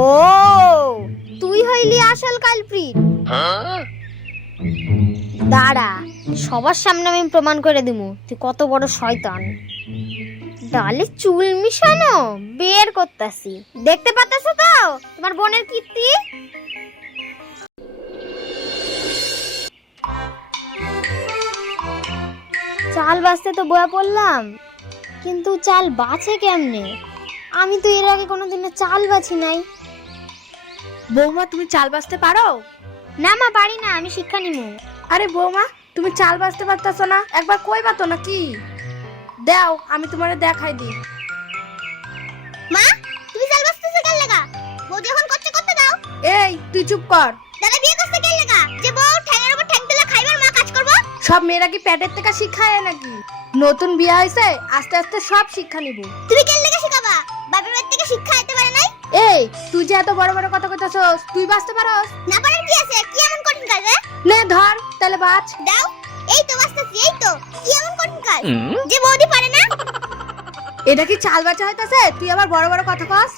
ও, তুই হইলি আসল কালপ্রিট। দাঁড়া, সবার সামনে আমি প্রমাণ করে দিমু তুই কত বড় শয়তান। ডালে চুল মিশানো বের করতাছি, দেখতে পাচ্ছ তো তোমার বোনের কীর্তি। চাল বাছতে তো বয়া পড়লাম, কিন্তু চাল বাছে কেমনে? আমি তো এর আগে কোনোদিনও চাল বাছি নাই। বৌমা, তুমি চাল বাছতে পারো? না মা, পারি না, আমি শিক্ষা নিমু। আরে বৌমা, তুমি চাল বাছতে পারতাছো না? একবার কইবা তো নাকি? দাও, আমি তোমারে দেখাই দিই। মা, তুমি চাল বাছতেছো কেন লাগা? বৌদি এখন করতে করতে দাও। এই, তুই চুপ কর। দাদা বিয়ে করতে কেন লাগা? যে বউ ঠ্যাঙের উপর ঠ্যাং দিলে খাইবার মা কাজ করব? সব মেয়েরা কি পেটের থেকে শিক্ষায় নাকি? নতুন বিয়ে হয়েছে, আস্তে আস্তে সব শিক্ষা নিব। তুমি কেন লাগা শিখাবা? বাপের বাড়ি থেকে শিক্ষা আইতে পারে নাই? এই, তুই যে এত বড় বড় কথা কইতাছস, তুই বাছতে পারস? না পারার কি আছে? কি এমন কঠিন কাজ? নে ধর, তাহলে বাছ। দাও, এই তো বাছতেছি, এই তো। কি এমন কঠিন কাজ যে বৌদি পারে না? এটা কি চাল বাছা হইতাছে? তুই আবার বড় বড় কথা কস।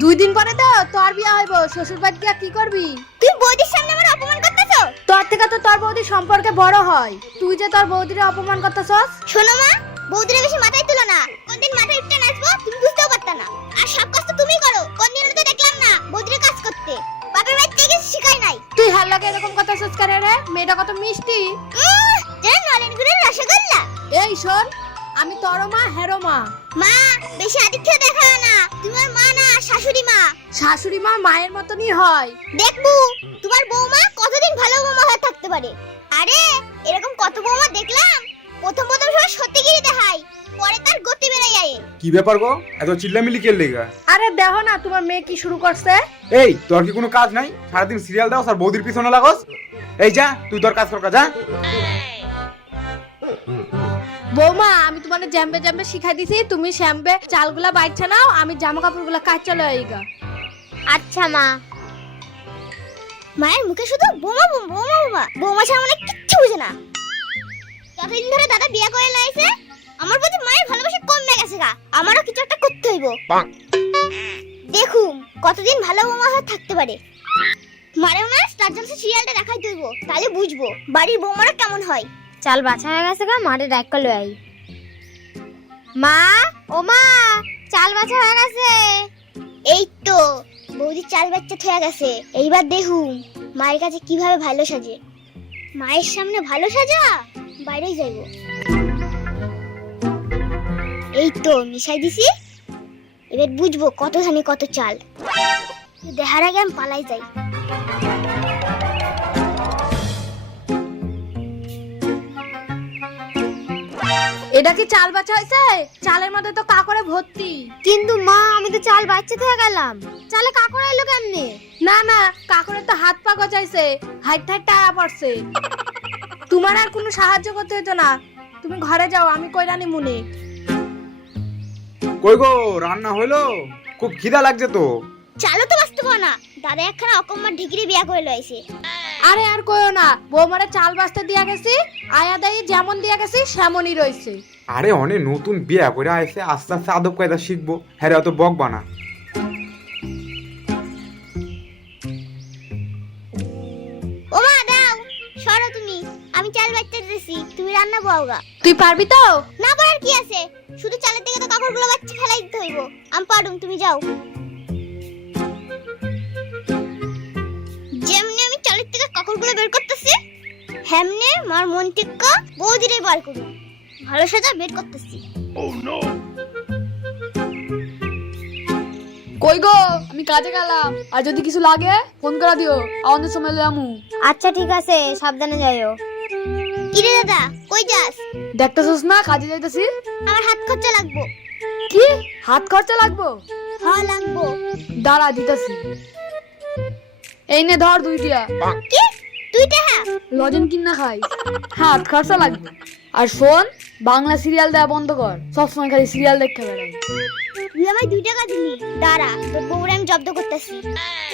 2 দিন পরে তো তোর বিয়ে হইব, শ্বশুর বাড়ি গিয়া কি করবি? তুই বৌদির সামনে আমার অপমান করতেছো? তোর থেকে তো তোর বৌদি সম্পর্কে বড় হয়, তুই যে তোর বৌদিরে অপমান করতেছস। শোনো মা, বৌদিরে বেশি মাথায় তুলো না। কোনদিন মাথায় উঠতে নাচবো তুমি বুঝতেও পারতা না। আর সব কাজ তো তুমিই করো, কোনদিন তো দেখলাম না বৌদিরে কাজ করতে। বাপের বাড়ি থেকে কিছু শিখাই নাই। তুই হাল লাগে এরকম কথা সস করে রে? মেয়েটা কত মিষ্টি, যেন নলেন গুড়ের রসগোল্লা। এই শোন, আমি তোর মা, হেরো মা। মা, বেশি আদিক্ষে দেখাও না, তোমার মা না শাশুড়ি মা। শাশুড়ি মা মায়ের মতনই হয়। দেখবো তোমার বৌমা কতদিন ভালো বৌমা হয়ে থাকতে পারে। আরে এরকম কত বৌমা দেখলাম, প্রথম প্রথম সবাই সত্যিগিরি দেখায়, পরে তার গতি বেড়ে যায়। কি ব্যাপার গো, এত চিল্লামিলি কে লেগা? আরে দেখো না তোমার মেয়ে কি শুরু করছে। এই, তোর কি কোনো কাজ নাই? সারাদিন সিরিয়াল দাও আর বৌদির পিছনে লাগস। এই যা, তুই তোর কাজ কর, যা। বৌমা, আমি তোমারে জ্যাম্বে জ্যাম্বে শিখাই দিছি, তুমি শ্যাম্বে চালগুলা বাইছে নাও, আমি জামা কাপড়গুলা কাজ চলে আইগা। আচ্ছা মা। মায়ের মুখে শুধু বোমা বোমা বোমা বোমা, বৌমা ছাড়া মানে কিচ্ছু বুঝে না। যতদিন ধরে দাদা বিয়ে করে লাইছে, আমার প্রতি মায়ের ভালোবাসা কমে গেছে গা। আমারও কিছু একটা করতে হইব। দেখুন কতদিন ভালো বৌমা হয়ে থাকতে পারে। মারেও না স্টার জলসা সিরিয়ালটা দেখাইতে হইব, তাহলে বুঝবো বাড়ির বৌমারা কেমন হয়। চাল বাছা হয়ে গেছে গা, মারে ডাক্কা লই আই। মা, ও মা, চাল বাছা হয়ে গেছে। এই তো বৌদি চাল বাচ্চা থয়ে গেছে। এইবার দেখুন মায়ের কাছে কিভাবে ভালো সাজে। মায়ের সামনে ভালো সাজা, বাইরেই যাইব। এই তো মিশাই দিছি, এবার বুঝবো কত ধানে কত চাল। দেখার আগে আমি পালাই যাই। এটা কি চাল বাছা হয়েছে? চালের মধ্যে তো কাকড়ে ভর্তি। কিন্তু মা, আমি তো চাল বাচ্চা থয়ে গেলাম, চালে কাকড় এলো কেমনে? না না, কাকড়ে তো হাত পা গজাইছে, হাইট হাইট টায়া পড়ছে। তোমার আর কোনো সাহায্য করতে হতো না, তুমি ঘরে যাও, আমি কইরানি মুনে। কই গো, রান্না হইলো? খুব খিদা লাগছে তো। চালও তো বাঁচতে পারো না, দাদা একখানা অকম্মার ঢিকিরি বিয়া করে লইছে। আরে আর কইও না, বৌমারে চাল বাছতে দিয়া গেছি, আয়া দাই যেমন দিয়া গেছি সেমনই রইছে। আরে অনেক নতুন বিয়া করে আইছে, আস্তে আস্তে আদব কায়দা শিখবো। হ্যাঁ, অত বকবা না। ও মা দাও, সরো তুমি, আমি চাল বাচ্চা দিতেছি, তুমি রান্না বাওগা। তুই পারবি তো? না পারার কি আছে, শুধু চালের দিকে তো কাপড়গুলো বাচ্চা ফেলাই দিতে হইব। আমি পারুম, তুমি যাও। যেমনি আমি চালের থেকে কাপড়গুলো বের করতেছি, হেমনে মার মন থেকে বৌদিরে বার করুন, ভালো সাজা বের করতেছি। কই গো, আমি কাজে গেলাম, আর যদি কিছু লাগে ফোন করে দিও, আমাদের সময় লয়ামু। আচ্ছা ঠিক আছে, সাবধানে যাইও। কিরে দাদা, কই যাস? দেখতেছস না কাজে যাইতেছি। আমার হাত খরচা লাগবো। কি হাত খরচা লাগবো? হ্যাঁ লাগবো। দাঁড়া দিতেছি। এই নে ধর 2 টিয়া। কি? তুই টাকা? লজেন কিনা খাই, হাত খরচা লাগবে। আর শোন, বাংলা সিরিয়াল দেওয়া বন্ধ কর, সবসময় খালি সিরিয়াল দেখতে বেড়াই। তুই আমায় 2 টাকা দিলি, দাঁড়া তোর বউরে আমি জব্দ করতেছি।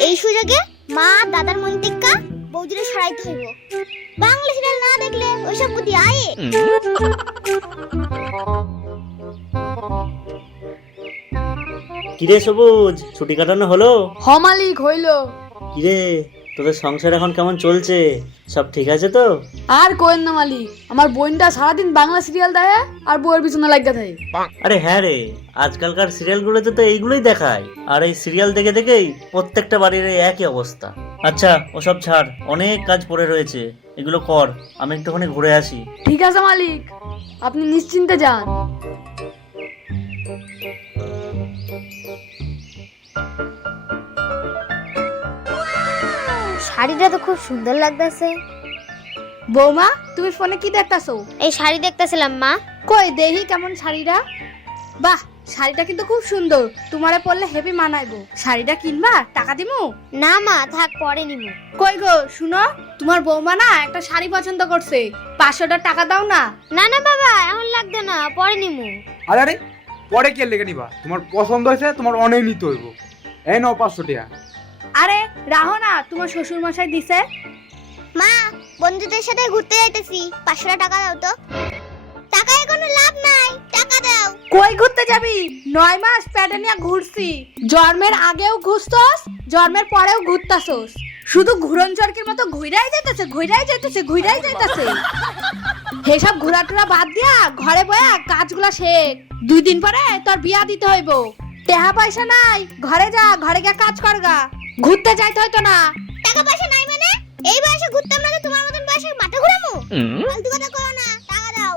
এই সুযোগে মা দাদার মন থেকে বৌদিরে সরাইতে হইব। বাংলা সিরিয়াল না দেখলে ওইসব বুদ্ধি আয়ে। কিরে সবুজ, ছুটি কাটানো হলো? হ মালিক, হইল। কিরে, তোদের সংসার এখন কেমন চলছে? সব ঠিক আছে তো? আর কোয়েন না মালিক, আমার বোনটা সারাদিন বাংলা সিরিয়াল দেখে আর বউয়ের পিছনে লাগা থাকে। আরে হ্যাঁ রে, আজকালকার সিরিয়ালগুলোতে তো এইগুলোই দেখায়, আর এই সিরিয়াল দেখে দেখেই প্রত্যেকটা বাড়ির এই একই অবস্থা। আচ্ছা ওসব ছাড়, অনেক কাজ পড়ে রয়েছে, এগুলো কর, আমি একটুখানি ঘুরে আসি। ঠিক আছে মালিক, আপনি নিশ্চিন্তে যান। শাড়িটা তো খুব সুন্দর লাগতেছে। বৌমা, তুমি ফোনে কি দেখতাছো? এই শাড়ি দেখতেছিলাম মা। কই দেখি কেমন শাড়িটা। বাহ, শাড়িটা কিন্তু খুব সুন্দর, তোমারে পরলে হেভি মানাইবো। শাড়িটা কিনবা? টাকা দিমু? না মা, থাক, পরে নিবো। কই গো শুনো, তোমার বৌমা না একটা শাড়ি পছন্দ করছে, 500 টাকা দাও না। না না বাবা, এখন লাগবে না, পরে নিবো। আরে আরে, পরে কে লেগে নিবা? তোমার পছন্দ হয়েছে, তোমার অনেক নিতে হইব। এই নাও 500 টাকা। আরে রাহো না, তোমার শ্বশুর মশাই দিছে। মা, বন্ধুদের সাথে ঘুরতে যাইতেছি, 500 টাকা দাও তো। টাকায় কোনো লাভ নাই, টাকা দাও। কই ঘুরতে যাবি? 9 মাস প্যাডে নিয়ে ঘুরছি, জন্মের আগেও ঘুরছস, জন্মের পরেও ঘুরতাছস, শুধু ঘুরন চরকির মতো ঘুরাই যাইতেছে, ঘুরাই যাইতেছে, ঘুরাই যাইতেছে। হেসব ঘোরাটোরা বাদ দিয়া ঘরে বয়া কাজগুলা শেখ, 2 দিন পরে তোর বিয়া দিতে হইব। টাকা পয়সা নাই, ঘরে যা, ঘরে গিয়ে কাজ করগা, ঘুরতে যাইতে হইতো না। টাকা পয়সা নাই মানে? এই বয়সে ঘুরতাম না তো তোমার মতন বয়সে মাথা ঘুরামু? ফালতু কথা কইও না, টাকা দাও।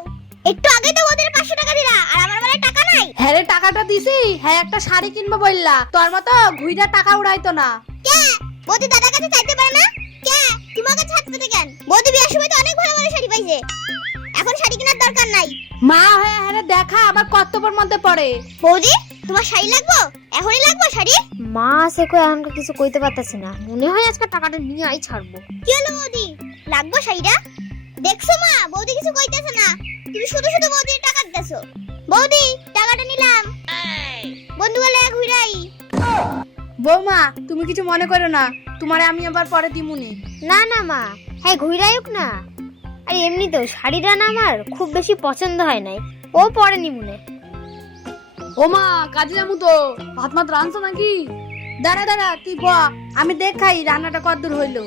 একটু আগে তো ওদের 500 টাকা দিলা, আর আমার বেলায় টাকা নাই। হ্যাঁ রে, টাকাটা দিছি, হ্যাঁ একটা শাড়ি কিনবো বললা, তোর মতো ঘুইরা টাকা উড়াইতো না। কে? বৌদি দাদার কাছে চাইতে পারে না? কে? তোমার কাছে হাত পেতে কেন? বৌদি বিয়ার সময় তো অনেক ভালো ভালো শাড়ি পাইছে, এখন শাড়ি কেনার দরকার নাই। মা হয়ে হ্যাঁ দেখা আবার কর্তব্যের মধ্যে পড়ে। বৌদি, তোমার শাড়ি লাগবো? এখনই লাগবো শাড়ি? মা আছে কই, এখনকার কিছু কইতে পারতাছি না, মনে হয় আজকে টাকাটা নিয়ে আই ছাড়বো। কি হলো বৌদি, লাগবো শাড়িটা? দেখছো মা, বৌদি কিছু কইতেছে না, তুমি শুধু শুধু বৌদির টাকা দিতেছো। বৌদি, টাকাটা নিলাম, বন্ধু বলে ঘুরাই। বৌমা, তুমি কিছু মনে করো না, তোমারে আমি আবার পরে দিমুনি। না না মা, হ্যাঁ ঘুরাইক না। আর এমনিতেও শাড়িটা না আমার খুব বেশি পছন্দ হয় নাই, ও পরে নিমুনে। ও মা, কাজে যাবো তো, ভাত মাত রাঁধছো নাকি? দাঁড়া দাঁড়া, তুই ব, আমি দেখাই রান্নাটা কতদূর হইলো।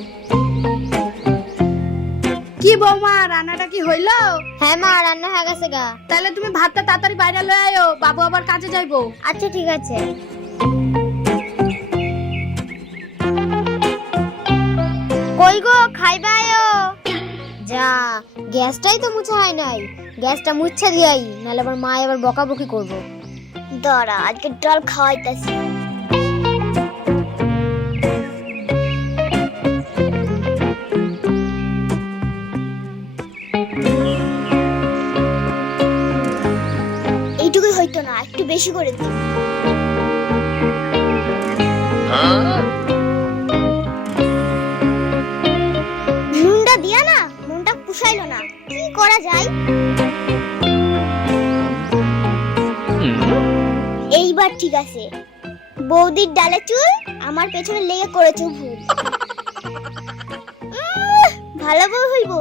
কি বৌমা, রান্নাটা কি হইলো? হ্যাঁ মা, রান্না হয়ে গেছে গা। তাহলে তুমি ভাতটা তাড়াতাড়ি বাইরে লয়ে আয়ো, বাবু আবার কাজে যাইবো। আচ্ছা ঠিক আছে। কই গো, খাইবা আয়ো। যা, গ্যাসটাই তো মুছা হয় নাই, গ্যাসটা মুছা দিয়াই, নাহলে আবার মা আবার বকাবকি করবো। দাঁড়া, আজকে ডাল খাওয়াইতাছি। এইটুকুই হইতো না, একটু বেশি করে দিই। নুনটা দিয়া না, নুনটা পুষাইলো না, কি করা যায়? এইবার ঠিক আছে। বৌদির ডালে চুল, আমার পেছনে লেগে করেছো ভুল। ভালো বউ হইব,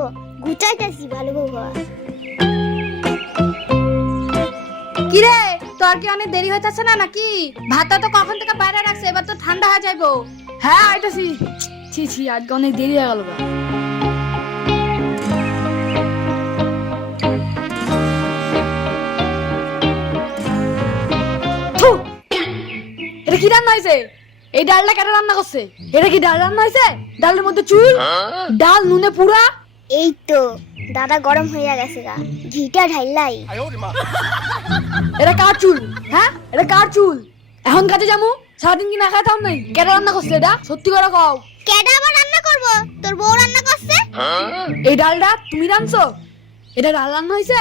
গুটাইতাছি ভালো বউ হওয়া। কিরে, তোর কি অনেক দেরি হইতাছে না নাকি? ভাতটা তো কখন থেকে বাইরে রাখছে, এবার তো ঠান্ডা হয়ে যাইবো। হ্যাঁ আইতাছি। ছি ছি, আজকে অনেক দেরি হয়ে গেল গা। থু, এটা কি রান্না হয়েছে? এই ডালটা কেটে রান্না করছে? এটা কি ডাল রান্না হয়েছে? ডালের মধ্যে চুল, ডাল নুনে পুরা। এই তো দাদা গরম হইয়া গেছে গা, ঘিটা ঢাইলাই। এটা কার চুল? হ্যাঁ, এটা কার চুল? এখন কাজে যামু, সারাদিন কি না খাই থাম নাই? কেটে রান্না করছে এটা? সত্যি করে কও। কেডা আবার রান্না করব? তোর বউ রান্না করছে। এই ডালটা তুমি রান্নছো? এটা ডাল রান্না হয়েছে?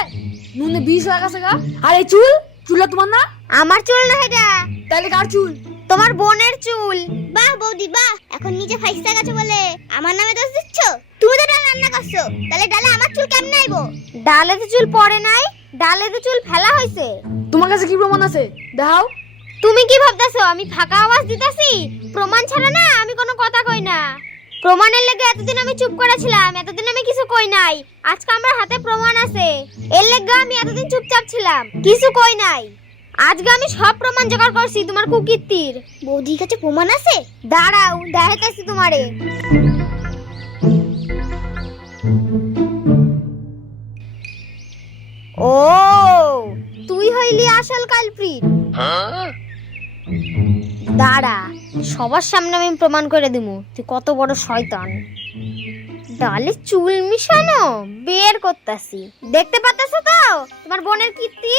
নুনে বিষ লাগাছে গা। আর এই চুল, চুলটা তোমার না? আমার চুল না এটা, তাহলে কার চুল? তোমার বোনের চুল। বাহ বৌদি বাহ, এখন নিজে ফাইসা গেছো বলে আমার নামে দোষ দিচ্ছ? তুমি তো ডাল রান্না করছো, তাহলে ডালে আমার চুল কেমনে আইবো? ডালে তো চুল পড়ে নাই, ডালে তো চুল ফেলা হয়েছে। তোমার কাছে কি প্রমাণ আছে? দেখাও। তুমি কি ভাবতেছো আমি ফাঁকা আওয়াজ দিতাছি? প্রমাণ ছাড়া না আমি কোনো কথা কই না। প্রমাণের লেগে এতদিন আমি চুপ করেছিলাম, এতদিন আমি কিছু কই নাই। আজকে আমার হাতে প্রমাণ আছে, এর লেগে আমি এতদিন চুপচাপ ছিলাম, কিছু কই নাই। আজকে আমি সব প্রমাণ জোগাড় করছি তোমার কুকীর্তির। বৌদির কাছে প্রমাণ আছে? দাঁড়াও দেখাইতেছি তোমারে। ও তুই হইলি আসল কালপ্রিট। দাঁড়া সবার সামনে আমি প্রমাণ করে দিমু তুই কত বড় শয়তান। ডালে চুল মিশানো বের করতাছি, দেখতে পাচ্ছ তো তোমার বোনের কীর্তি।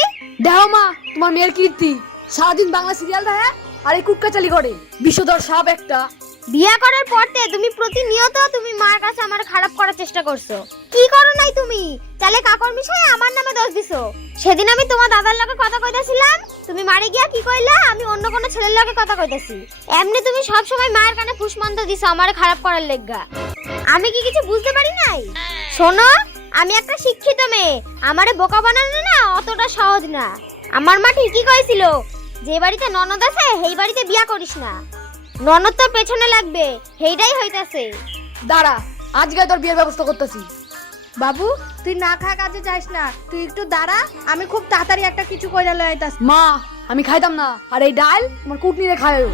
দেখো মা তোমার মেয়ের কীর্তি, সারাদিন বাংলা সিরিয়াল দেখে আর এই কুটকাচালি করে, বিষধর সাপ একটা। বিয়া করার পর থেকে তুমি প্রতিনিয়ত তুমি মার কাছে আমার খারাপ করার চেষ্টা করছো। কি করো নাই তুমি? তাহলে কাকর মিশায় আমার নামে দোষ দিছো। সেদিন আমি তোমার দাদার লগে কথা কইতাছিলাম, তুমি মারে গিয়া কি কইলা আমি অন্য কোনো ছেলের লগে কথা কইতাছি। এমনি তুমি সব সময় মায়ের কানে ফুসমন্ত দিছো আমার খারাপ করার লেগা। আমি কি কিছু বুঝতে পারি নাই? শোনো আমি একটা শিক্ষিত মেয়ে, আমারে বোকা বানানো না অতটা সহজ না। আমার মা ঠিকই কইছিল যে বাড়িতে ননদ আছে সেই বাড়িতে বিয়া করিস না, ননদ তোর পেছনে লাগবে, সেইটাই হইতাছে। দাঁড়া আজকে তোর বিয়ের ব্যবস্থা করতেছি। বাবু তুই না খা কাজে যাস না, তুই একটু দাঁড়া, আমি খুব তাড়াতাড়ি একটা কিছু কইরা লই আইতাছি। মা আমি খাইতাম না, আর এই ডাল তোমার কুটনিরে খাইও।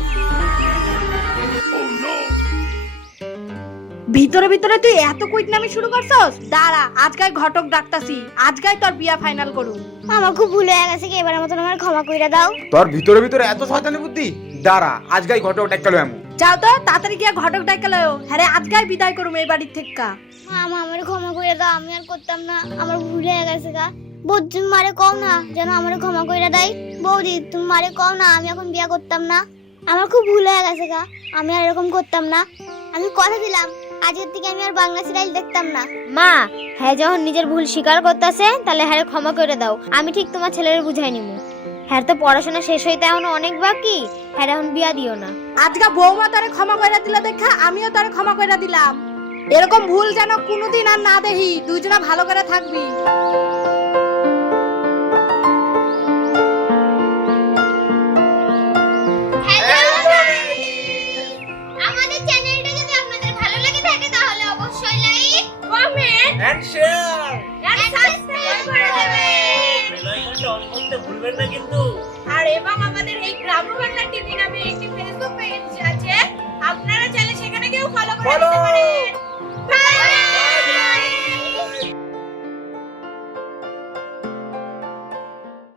ভিতরে ভিতরে তুই এত কুইটনামি শুরু করছস? দাঁড়া আজকাই ঘটক ডাকতাছি, আজকাই তোর বিয়া ফাইনাল করুম। আমার খুব ভুল হয়ে গেছে, কি এবারের মতন আমার ক্ষমা কইরা দাও। তোর ভিতরে ভিতরে এত শয়তানি বুদ্ধি? দাঁড়া আজকাই ঘটক ডাক্তার লই আমু। যাও তো তাড়াতাড়ি গিয়া ঘটক ডাইকা লয়ও, হ্যাঁ রে আজকাই বিদায় করুম এই বাড়ির থেকে। মা আমার ক্ষমা কইরা দাও, আমি আর করতাম না, আমার ভুল হয়ে গেছে গা। বৌদি তুমি মারে কও না যেন আমার ক্ষমা কইরা দেয়। বৌদি তুমি মারে কও না আমি এখন বিয়া করতাম না, আমার খুব ভুল হয়ে গেছে গা, আমি আর এরকম করতাম না। আমি কথা দিলাম আজকের থেকে আমি আর বাংলা সিরিয়াল দেখতাম না। মা হ্যাঁ যখন নিজের ভুল স্বীকার করতেছে তাহলে হ্যাঁ ক্ষমা করে দাও, আমি ঠিক তোমার ছেলের বুঝাই নিমু। হ্যাঁ তো পড়াশোনা শেষ হইতে এখন অনেক বাকি, হ্যাঁ এখন বিয়া দিও না। আজকে বৌমা তারে ক্ষমা কইরা দিলে দেখা আমিও তারে ক্ষমা কইরা দিলাম। এরকম ভুল যেন কোনোদিন আর না দেখি, দুইজনা ভালো করে থাকবি। আমাদের চ্যানেলটা যদি আপনাদের ভালো লাগে থাকে তাহলে অবশ্যই like, comment and share, and subscribe করে দেবেন। বেল আইকনটা অন করতে ভুলবেন না কিন্তু। আর এবং আমাদের এই গ্রাম্য বাংলা টিভি নামে একটি ফেসবুক পেজ আছে, আপনারা চাইলে সেখানে গিয়েও ফলো করে দিতে পারেন।